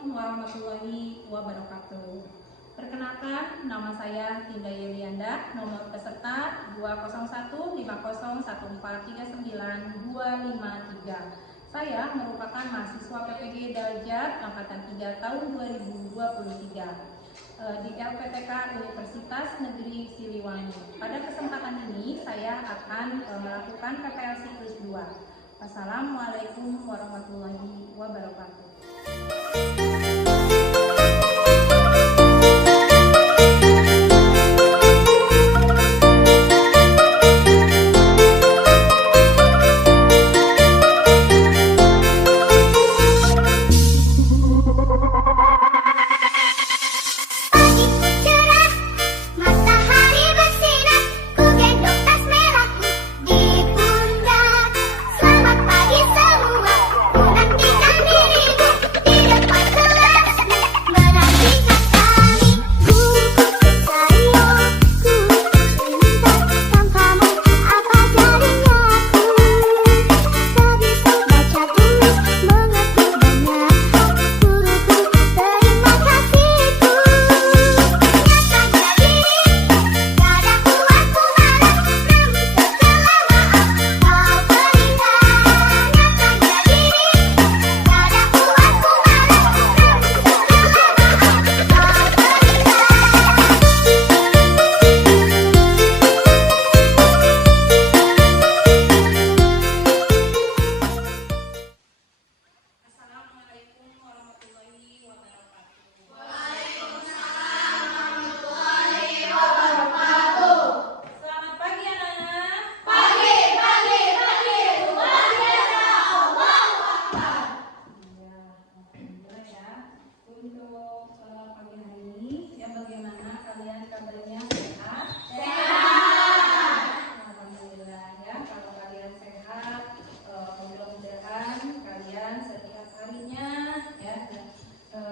Assalamualaikum warahmatullahi wabarakatuh. Perkenalkan, nama saya Tinda Yulianda, nomor peserta 20150143923. Saya merupakan mahasiswa PPG Darjat angkatan 3 tahun 2023 di LPTK Universitas Negeri Siliwangi. Pada kesempatan ini saya akan melakukan PPL siklus 2. Assalamualaikum warahmatullahi wabarakatuh.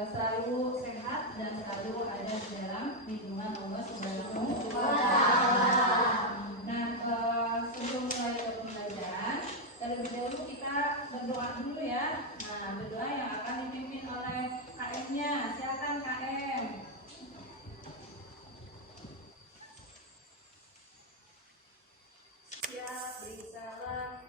Selalu sehat dan selalu ada di dalam lindungan Allah Subhanahu wa Ta'ala. Nah, sebelum mulai ke pembelajaran, terlebih dahulu kita berdoa dulu ya. Nah, berdoa yang akan dipimpin oleh KM-nya. Silakan KM. Siap, berisalah.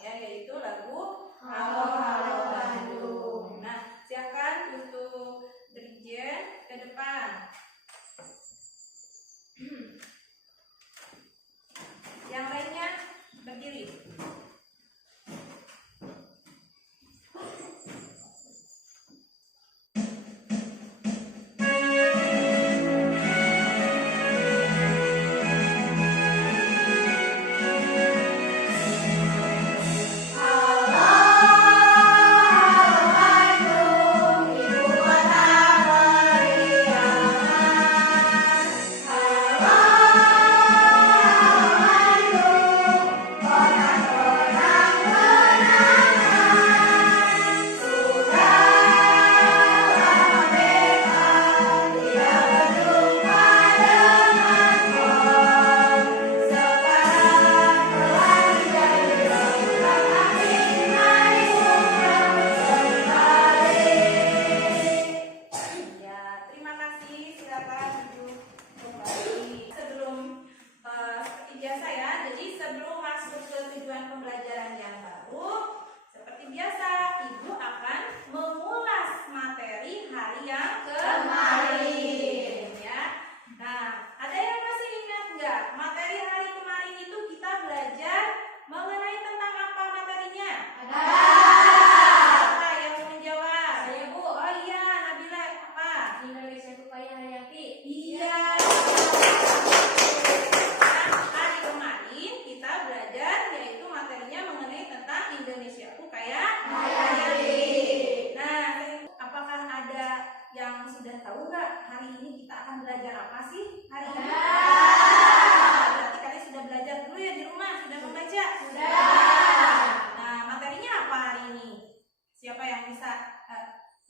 ya, yaitu lagu Halo Halo Bandung. Nah, silakan untuk Dirjen ke depan. Yang lainnya berdiri.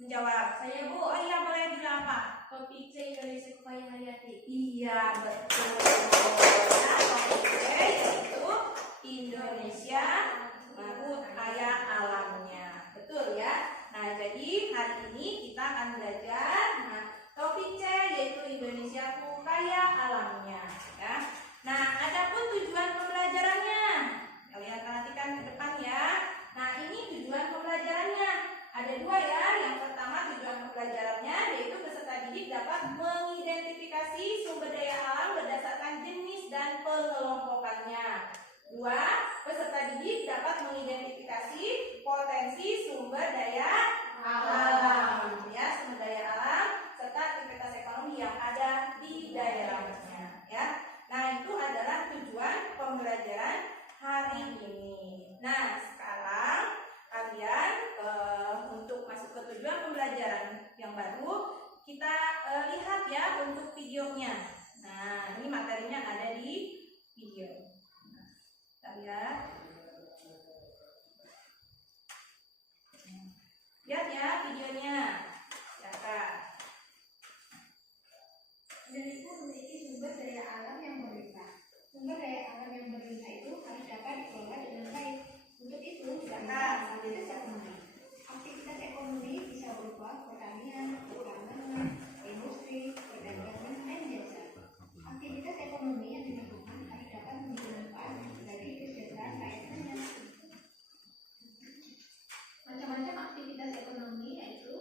Menjawab. Saya, Bu. Oh iya, boleh bilang apa? Topik C Indonesia Kekayaan Hayati. Iya, betul. Nah, topik C yaitu Indonesia Marut Kaya Alamnya. Betul ya? Nah, jadi hari ini kita akan belajar topik C yaitu Indonesia Kaya Alamnya, ya. Nah, adapun tujuan pembelajarannya. Kalian perhatikan ke depan ya. Nah, ini tujuan pembelajarannya. Ada dua ya. Yang pertama tujuan pembelajarannya yaitu peserta didik dapat mengidentifikasi sumber daya alam berdasarkan jenis dan pengelompokannya. Dua, peserta didik dapat mengidentifikasi potensi sumber daya alam, ya, sumber daya alam serta aktivitas ekonomi yang ada di daerahnya, ya. Nah, itu adalah tujuan pembelajaran hari ini. Nah, sekarang kalian untuk masuk ke tujuan pembelajaran yang baru, kita lihat ya untuk videonya. Nah, ini materinya ada di video. Nah, kita lihat. Lihat ya videonya. Silakan. Indonesia memiliki sumber daya alam yang berlimpah. Sumber daya alam yang berlimpah itu harus dapat dikelola dengan baik. Untuk itu, aktivitas ekonomi bisa berupa pertanian, pertambangan, industri, perdagangan, dan jasa. Aktivitas ekonomi yang dilakukan harus dapat memberi manfaat bagi kesejahteraan rakyatnya. Macam-macam aktivitas ekonomi yaitu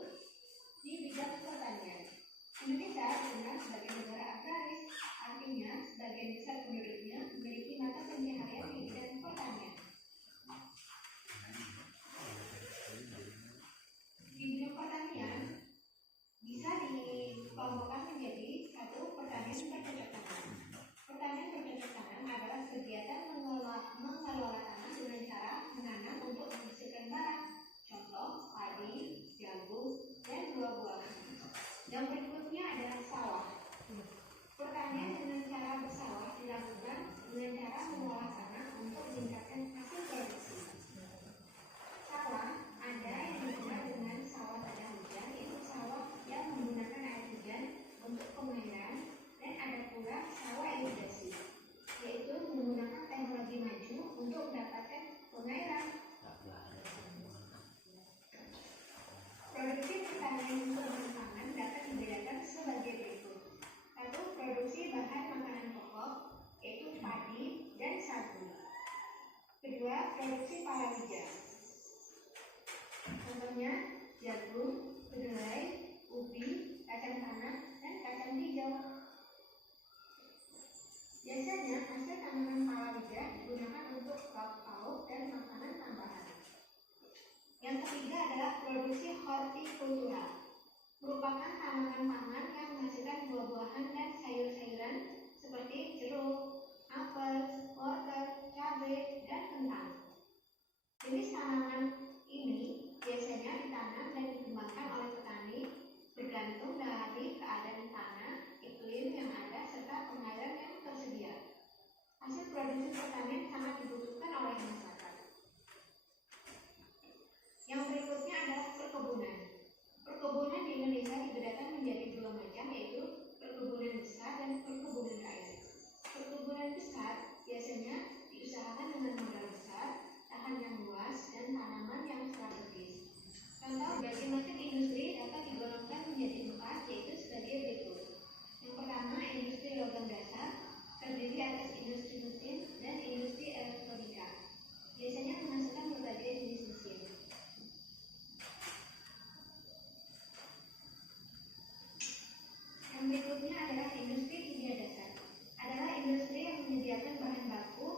Contohnya jagung, kedelai, ubi, kacang tanah, dan kacang hijau. Biasanya hasil tanaman palawija digunakan untuk lauk pauk dan makanan tambahan. Yang ketiga adalah produksi hortikultura, merupakan tanaman pangan yang menghasilkan buah-buahan dan sayur-sayuran seperti jeruk, apel, wortel, cabai, dan kentang. Jenis tanaman ini biasanya ditanam dan dikembangkan oleh petani bergantung dari keadaan tanah, iklim yang ada, serta pengairan yang tersedia. Hasil produksi pertanian sangat dibutuhkan oleh masyarakat. Yang berikutnya adalah perkebunan. Perkebunan di Indonesia dibedakan menjadi dua macam, yaitu perkebunan besar dan perkebunan rakyat. Perkebunan besar biasanya diusahakan dengan modal besar, lahan yang luas, dan tanaman yang strategis. Contoh berbagai macam industri dapat digolongkan menjadi empat, yaitu sebagai berikut. Yang pertama, industri logam dasar, terdiri atas industri mesin dan industri elektronika. Biasanya menghasilkan berbagai jenis mesin. Yang berikutnya adalah industri kimia dasar. Adalah industri yang menyediakan bahan baku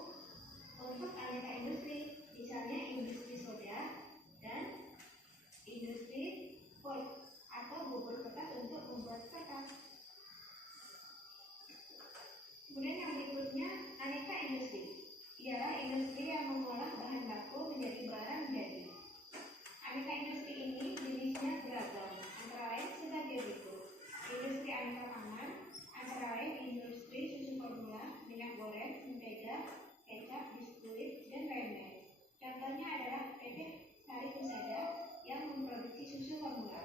untuk aneka industri, misalnya industri soda dan industri pulp atau bubur kertas untuk membuat kertas. Kemudian yang berikutnya aneka industri. Ialah industri yang mengolah bahan baku menjadi barang jadi. Aneka industri ini jenisnya beragam, antara lain sebagai berikut. Industri aneka pangan, antara lain industri susu formula, minyak goreng, mentega, kecap, biskuit, dan lain-lain. Contohnya adalah PT Sari Husada yang memproduksi susu formula.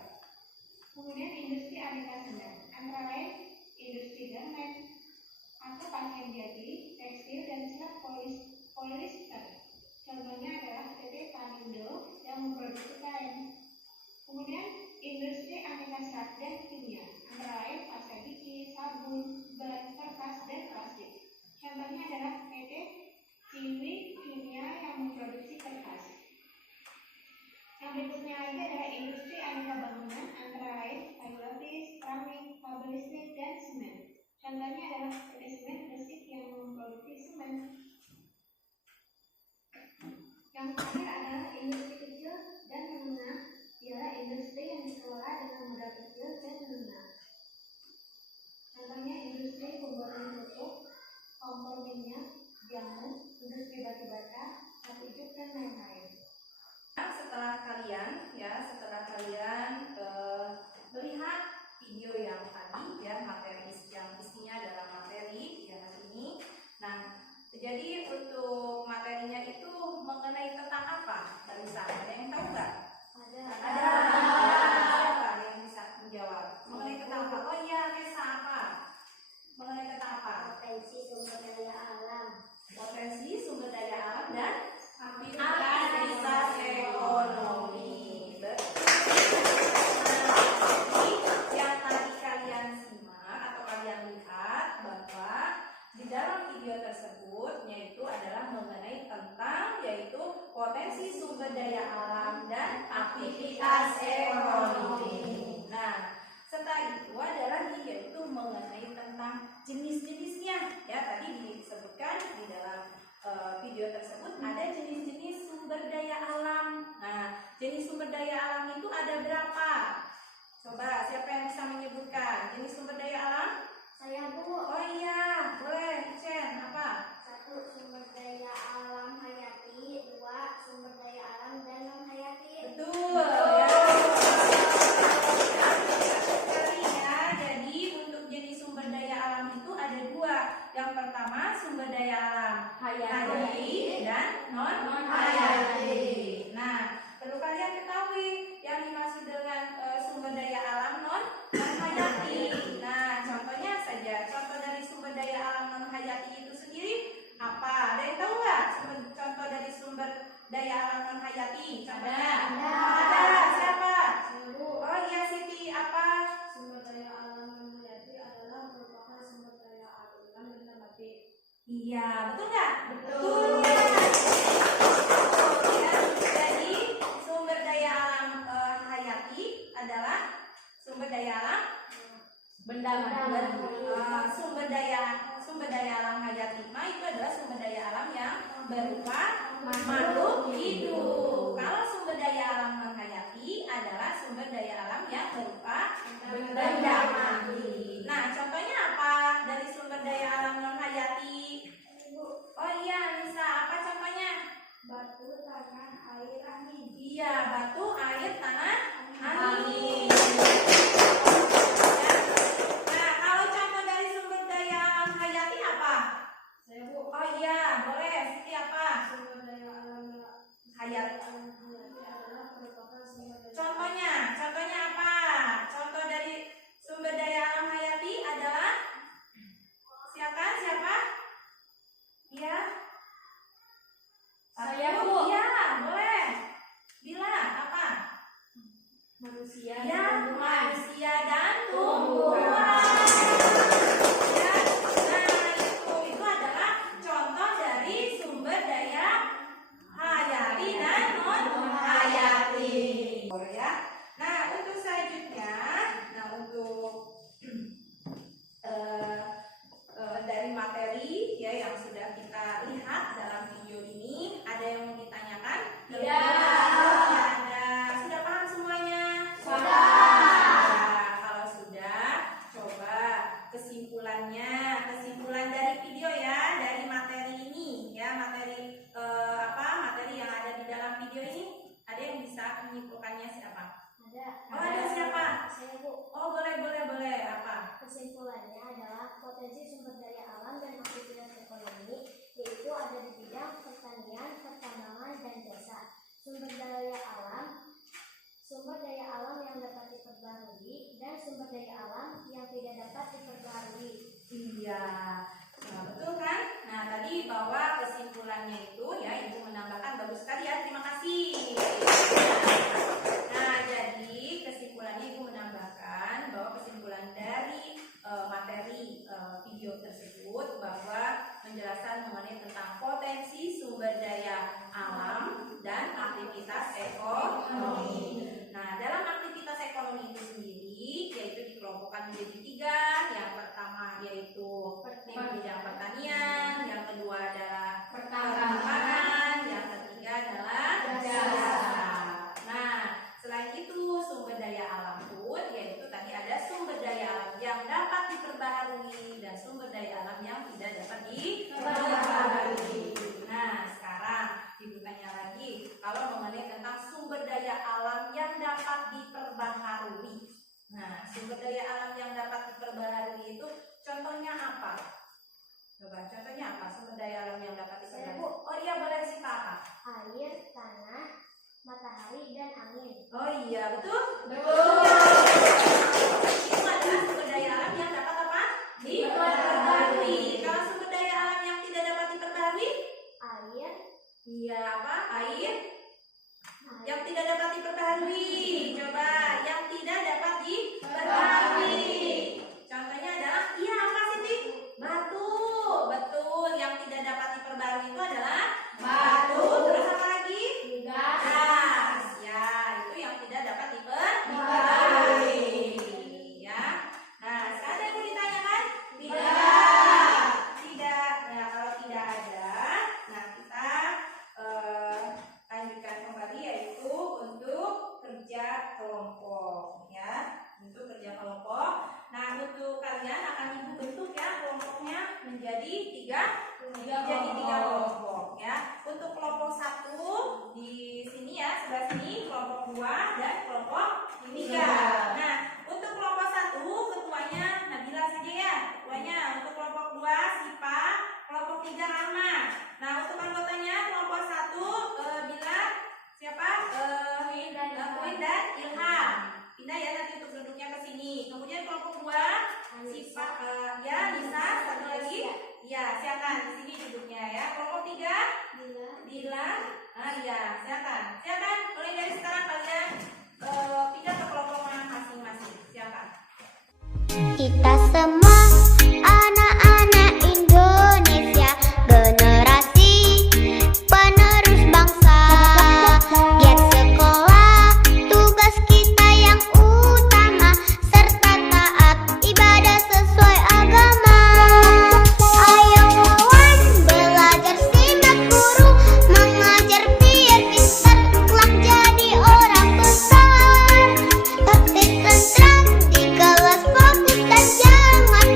Kemudian industri aneka sandang, antara lain industri garmen atau pakaian jadi, tekstil, dan serat polister. Contohnya adalah PT Panindo yang memproduksi kain. Kemudian industri aneka serat dan kimia, antara lain pasta gigi, sabun, ban, kertas, dan plastik. Contohnya adalah PT Ciwi Kimia yang memproduksi kertas. Yang berikutnya lagi adalah industri aneka bangunan, antara lain kayu lapis, keramik, kabel listrik, dan semen. Contohnya adalah PT Semen Gresik yang memproduksi semen. Yang terakhir adalah industri kecil dan menengah, ialah industri yang dikelola dengan modal kecil dan menengah. Contohnya industri pembuatan pupuk, kompor minyak, jamu, industri batu bata, sapu ijuk, dan lain-lain. Setelah kalian melihat video yang tadi ya, materi yang isinya adalah materi ya hari ini. Nah, jadi untuk materinya itu mengenai tentang apa? Larissa, ada yang tahu nggak? Ada. Siapa yang bisa menjawab? Mengenai tentang apa? Oh iya, Nesa, apa? Mengenai tentang apa? Potensi sumber daya alam. Potensi sumber daya alam dan aktivitas ekonomi. Yang tadi kalian simak atau kalian lihat bahwa di dalam video tersebut yaitu adalah mengenai tentang yaitu potensi sumber daya alam dan aktivitas ekonomi. Nah, setelah itu adalah yaitu mengenai tentang jenis-jenisnya. Ya, tadi disebutkan di dalam video tersebut ada jenis-jenis sumber daya alam. Nah, jenis sumber daya alam itu ada berapa? Coba siapa yang bisa menyebutkan jenis sumber daya alam? Saya, Bu. Oh iya, boleh. Chen, apa? 1. Sumber daya alam hayati. 2. Sumber daya alam dan non hayati. Betul. Ya. Sekali ya. Jadi untuk jenis sumber daya alam itu ada dua. Yang pertama sumber daya alam hayati dan non hayati. Nah, perlu kalian ketahui yang dimaksud dengan sumber daya alam non hayati. Nah, contohnya saja, contoh dari sumber daya alam non hayati itu sendiri apa? Ada yang tahu nggak? Contoh dari sumber daya alam non hayati? Contohnya? Ada. Siapa? Oh iya, Siti. Apa? Sumber daya alam non hayati adalah merupakan sumber daya alam benda mati. Iya, betul nggak? Betul. Ya. Jadi sumber daya alam hayati. Contohnya apa? Contoh dari sumber daya alam hayati adalah siapa? Ya. Saya, Satu. Bu. Ya, boleh. Bila apa? Manusia Ya, dan tumbuhan. manusia dan tumbuhan. Ya, nah itu adalah contoh dari sumber daya hayati dan non hayati. Ya. Nah, untuk selanjutnya, dari materi ya yang sudah kita lihat dalam video ini, ada yang mau ditanyakan? Ya. Ada. Sudah paham semuanya? Sudah. Ya, kalau sudah, coba kesimpulan dari video ya, dari materi ini ya, materi materi yang ada di dalam video ini, ada yang bisa menyimpulkannya siapa? Oh, ada siapa? Saya, Bu. Oh, boleh. Apa? Kesimpulannya adalah potensi sumber daya alam dan aktivitas ekonomi yaitu ada di bidang pertanian, pertambangan, dan jasa. Sumber daya alam yang dapat diperbarui dan sumber daya alam yang tidak dapat diperbarui. Iya, nah, betul kan? Nah, tadi bahwa kesimpulannya itu ya, Ibu menambahkan bagus sekali ya, terima kasih. Nah, jadi kesimpulannya Ibu menambahkan bahwa kesimpulan dari materi video tersebut bahwa menjelaskan mengenai tentang potensi sumber daya alam dan aktivitas ekonomi. Nah, dalam aktivitas ekonomi itu sendiri yaitu dikelompokkan menjadi 3. Yang pertama yaitu di bidang pertanian, yang kedua adalah pertambangan, yang ketiga adalah jasa. Nah, selain itu sumber daya alam pun yaitu tadi ada sumber daya alam yang dapat diperbaharui dan sumber daya alam yang tidak dapat diperbaharui. Nah, sekarang Ibu tanya lagi, kalau mengenai tentang sumber daya alam yang dapat diperbaharui. Nah, sumber daya alam yang dapat diperbaharui itu contohnya apa? Coba, contohnya apa sumber daya alam yang dapat Saya, diperbaharui? Bu. Oh iya, boleh sih Pak. Air, tanah, matahari, dan angin. Oh iya, betul? Betul. Itu adalah sumber daya alam yang dapat apa? Diperbaharui. Kalau sumber daya alam yang tidak dapat diperbaharui? Air, Iya, apa? Air yang tidak dapat diperbaharui. Coba, yang tidak dapat diperbaharui. Contohnya adalah, iya apa Siti? Batu. Betul, yang tidak dapat diperbaharui itu adalah batu. Terus apa lagi? Gas. Ya, itu yang tidak dapat diperbaharui. Ya. Nah, sekarang ada yang mau ditanyakan? Tidak. Nah, kalau tidak ada, nah kita lanjutkan kembali yaitu untuk kerja kelompok ya, untuk kerja kelompok. Nah, untuk kalian akan Ibu bentuk ya kelompoknya menjadi tiga kelompok ya. Untuk kelompok 1 di sini ya, sebelah sini, kelompok 2 dan kelompok 3. Nah, untuk kelompok 1 ketuanya Nabila saja ya, ketuanya. Untuk kelompok 2 Sipa, kelompok 3 Rahma. Nah, untuk anggotanya kelompok 1 Bila, siapa? Queen dan Ilham. Pindah ya nanti untuk duduknya ke sini. Kemudian kelompok 2 Sipa, ya Nisa, satu lagi. Ya, silakan di sini duduknya ya. Kelompok 3 Bila. Ya, silakan. Mulai dari sekarang kalian pindah ke kelompok masing-masing. Silakan. Kita semua anak-anak Indonesia, generasi penerus bangsa. Giat sekolah, tugas kita yang utama, serta taat ibadah sesuai agama. Ayo kawan, belajar simak guru, mengajar biar pintar, kelak jadi orang besar. Tertib tentram di kelas, fokus dan jangan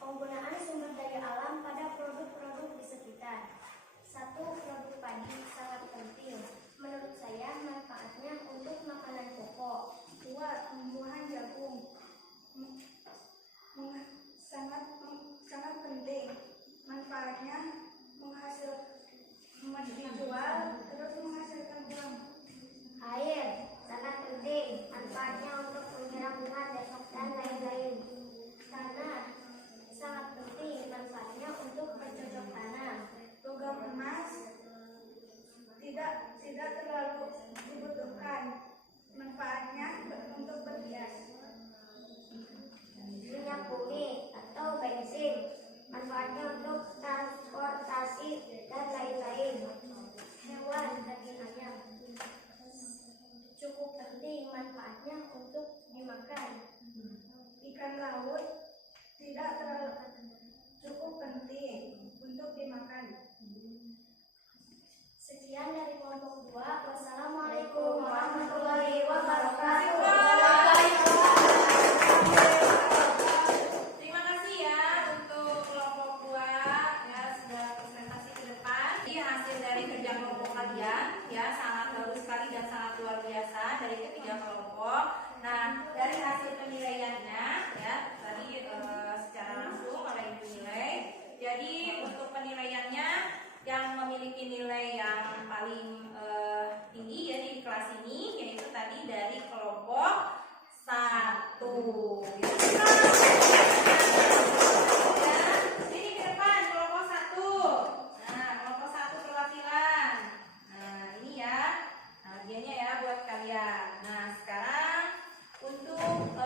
Penggunaan sumber daya alam pada produk-produk di sekitar. 1. Produk padi sangat penting. Menurut saya manfaatnya untuk makanan pokok. 2. Tumbuhan jagung sangat penting. Manfaatnya dijual terus menghasilkan uang. Air sangat penting. Manfaatnya untuk menyiram bunga dan lain-lain. Tanah sangat penting. Manfaatnya untuk bercocok tanam. Logam emas tidak terlalu dibutuhkan. Manfaatnya untuk berhias. Minyak bumi atau bensin, manfaatnya untuk transportasi dan lain-lain. Hewan daging ayam cukup penting, manfaatnya untuk dimakan. Ikan laut tidak terlalu cukup penting untuk dimakan. Sekian dari kelompok 2. Wassalamualaikum warahmatullahi wabarakatuh. Terima kasih ya untuk kelompok 2 ya sudah presentasi ke depan. Ini hasil dari kerja kelompok kalian ya sangat bagus sekali dan sangat luar biasa dari ketiga kelompok. Nah dari hasil penilaiannya ya tadi secara langsung oleh ibu nilai. Jadi untuk penilaiannya yang memiliki nilai yang paling tinggi ya di kelas ini yaitu tadi dari kelompok 1. Sini ke depan kelompok 1. Nah, kelompok 1 perwakilan. Nah, ini ya. Nah, hadiahnya ya buat kalian. Nah, sekarang untuk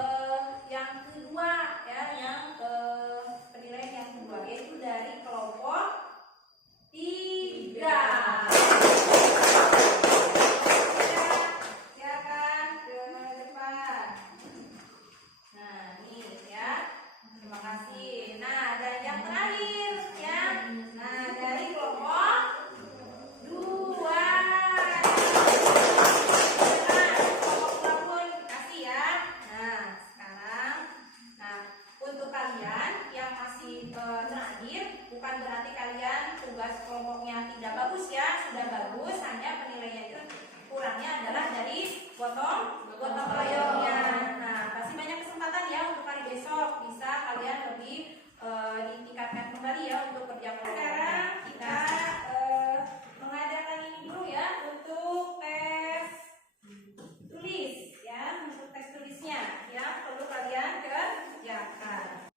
yang kedua ya, yang penilaian yang kedua yaitu dari kelompok 3. Silakan ke depan. Nah, ini ya. Terima kasih. Nah, dan yang terakhir ya. Nah, dari kelompok 2. Kelompok 2 pun kasih ya. Nah, sekarang untuk kalian yang masih terakhir bukan berarti kalian tugas kelompoknya tidak bagus ya, sudah bagus, hanya penilaian itu kurangnya adalah dari gotong royongnya. Nah, pasti banyak kesempatan ya untuk hari besok bisa kalian lebih ditingkatkan kembali ya untuk kerja kelompok. Sekarang kita mengadakan ini dulu ya untuk tes tulis ya, untuk tes tulisnya yang perlu kalian kerjakan.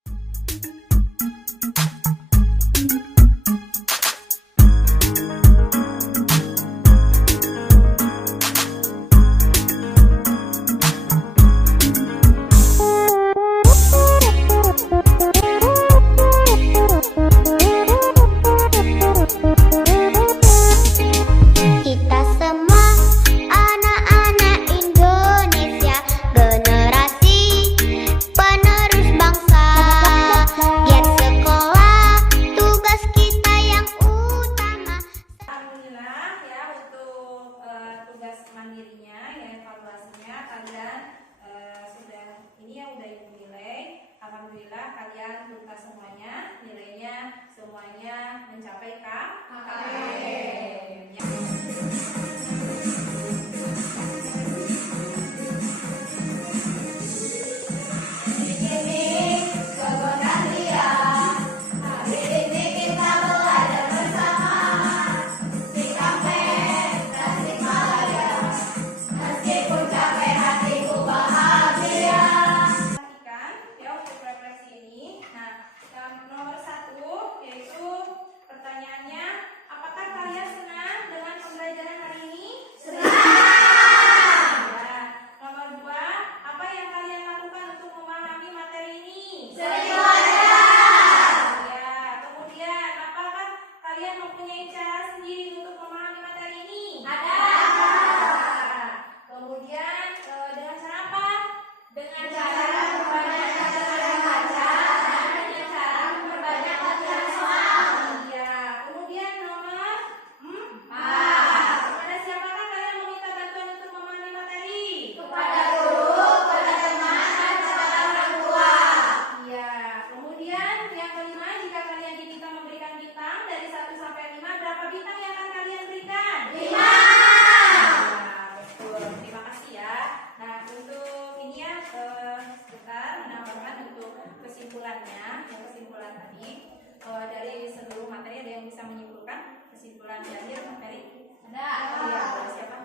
yang kelima, jika kalian diminta memberikan bintang dari 1 sampai 5, berapa bintang yang akan kalian berikan? 5. Nah, betul. Terima kasih ya. Nah, untuk ini ya, sebentar menambahkan untuk kesimpulannya. Yang kesimpulan tadi dari seluruh materi, ada yang bisa menyimpulkan kesimpulan di akhir materi? Ada. Iya, siapa?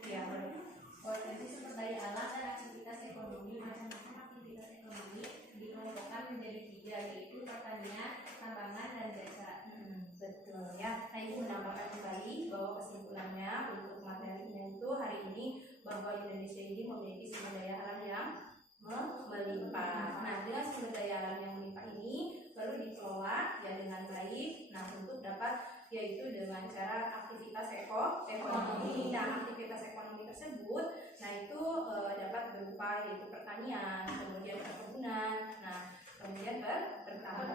Iya, boleh. Potensi sumber daya alam dan aktivitas ekonomi. Macam-macam aktivitas ekonomi dikelompokkan menjadi 3, yaitu pertanian, tambangan, dan jasa. Betul ya. Nah, ibu menambahkan kembali bahwa kesimpulannya untuk materinya itu hari ini bahwa Indonesia ini memiliki sumber daya alam yang melimpah. Nah, dengan sumber daya alam yang melimpah ini perlu dikelola ya dengan baik. Nah, untuk dapat yaitu dengan cara aktivitas ekonomi. Nah, aktivitas ekonomi tersebut, nah itu dapat berupa yaitu pertanian, kemudian perkebunan, nah kemudian pertambangan.